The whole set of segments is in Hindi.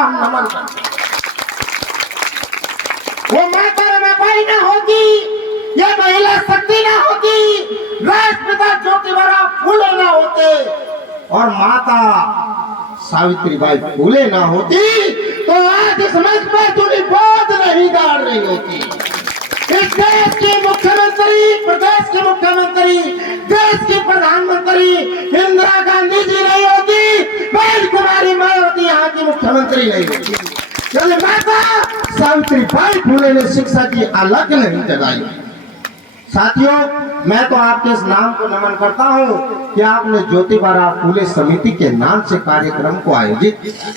हम नमन करते हैं। वो माता रमाबाई ना होती, ये महिला शक्ति ना होती, राष्ट्रपिता ज्योतिबा फूले ना होते और माता सावित्रीबाई फूले ना होती तो आज इस मंच पर तुली बहुत नहीं गाड़ रही होती। इस देश के मुख्यमंत्री, प्रदेश के मुख्यमंत्री, देश की प्रधानमंत्री इंदिरा गांधी जी नहीं होती, कुमारी मायावती यहाँ की मुख्यमंत्री नहीं होती। चलिए माता सावित्रीबाई फूले ने शिक्षा की अलग नहीं जगाई। साथियों, मैं तो आपके इस नाम को नमन करता हूँ कि आपने ज्योतिबा फूले समिति के नाम से कार्यक्रम को आयोजित किया।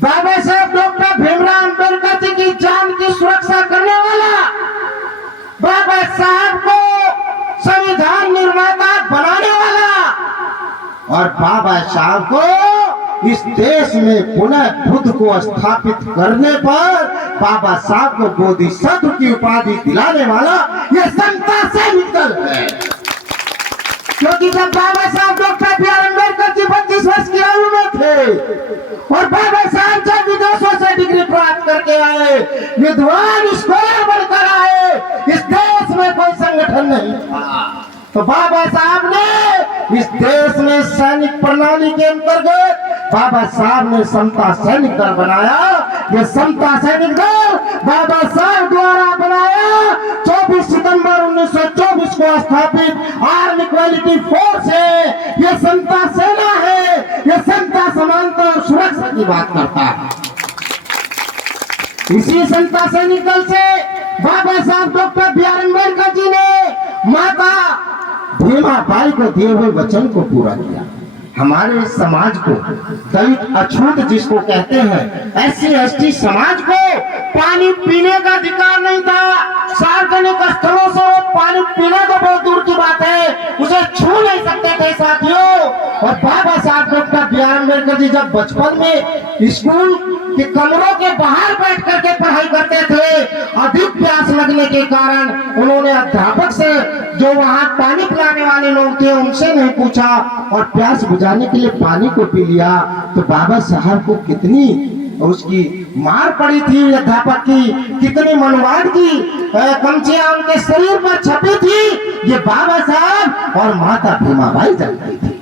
बाबा साहब डॉक्टर भीमराव अंबेडकर जी की जान की सुरक्षा करने वाला, बाबा साहब को संविधान निर्माता बनाने वाला और बाबा साहब को इस देश में पुनः बुद्ध को स्थापित करने पर बाबा साहब को बोधिसत्व की उपाधि दिलाने वाला यह समता सैनिक दल है। क्योंकि जब बाबा साहब doctor B are Ambedkar ji 25 वर्ष की आयु में थे और बाबा साहब जब विदेशों से डिग्री प्राप्त करके आए, विद्वान स्कॉलर बनकर आए, इस देश में कोई संगठन नहीं था, तो बाबा साहब ने इस देश में सैनिक प्रणाली के अंतर्गत बाबा साहब ने समता सैनिक दल बनाया। ये समता सैनिक दल बाबा साहब द्वारा बनाया 24 सितंबर 1924 को स्थापित आर्मी क्वालिटी फोर्स है। ये समता सेना है, ये समता समानता और सुरक्षा की बात करता है। इसी समता सैनिक दल से बाबा साहब doctor B are Ambedkar ji ने माता भीमाबाई को दिए हुए वचन को पूरा किया। हमारे इस समाज को, दलित अछूत जिसको कहते हैं, SC/ST समाज को पानी पीने का अधिकार नहीं था। सार्वजनिक स्थलों से वो पानी पीने को बहुत दूर की बात है, उसे छू नहीं सकते थे साथियों। और बाबा साहब doctor B are Ambedkar ji जब बचपन में स्कूल के कमरों के बाहर बैठ करके पढ़ाई करते थे, अधिक प्यास लगने के कारण उन्होंने अध्यापक से, जो वहाँ पानी पिलाने वाले लोग थे, उनसे नहीं पूछा और प्यास बुझाने के लिए पानी को पी लिया। तो बाबा साहब को कितनी उसकी मार पड़ी थी, अध्यापक की कितनी मनवाद की कमचिया उनके शरीर पर छपी थी, ये बाबा साहब और माता भीमाबाई जानती थी।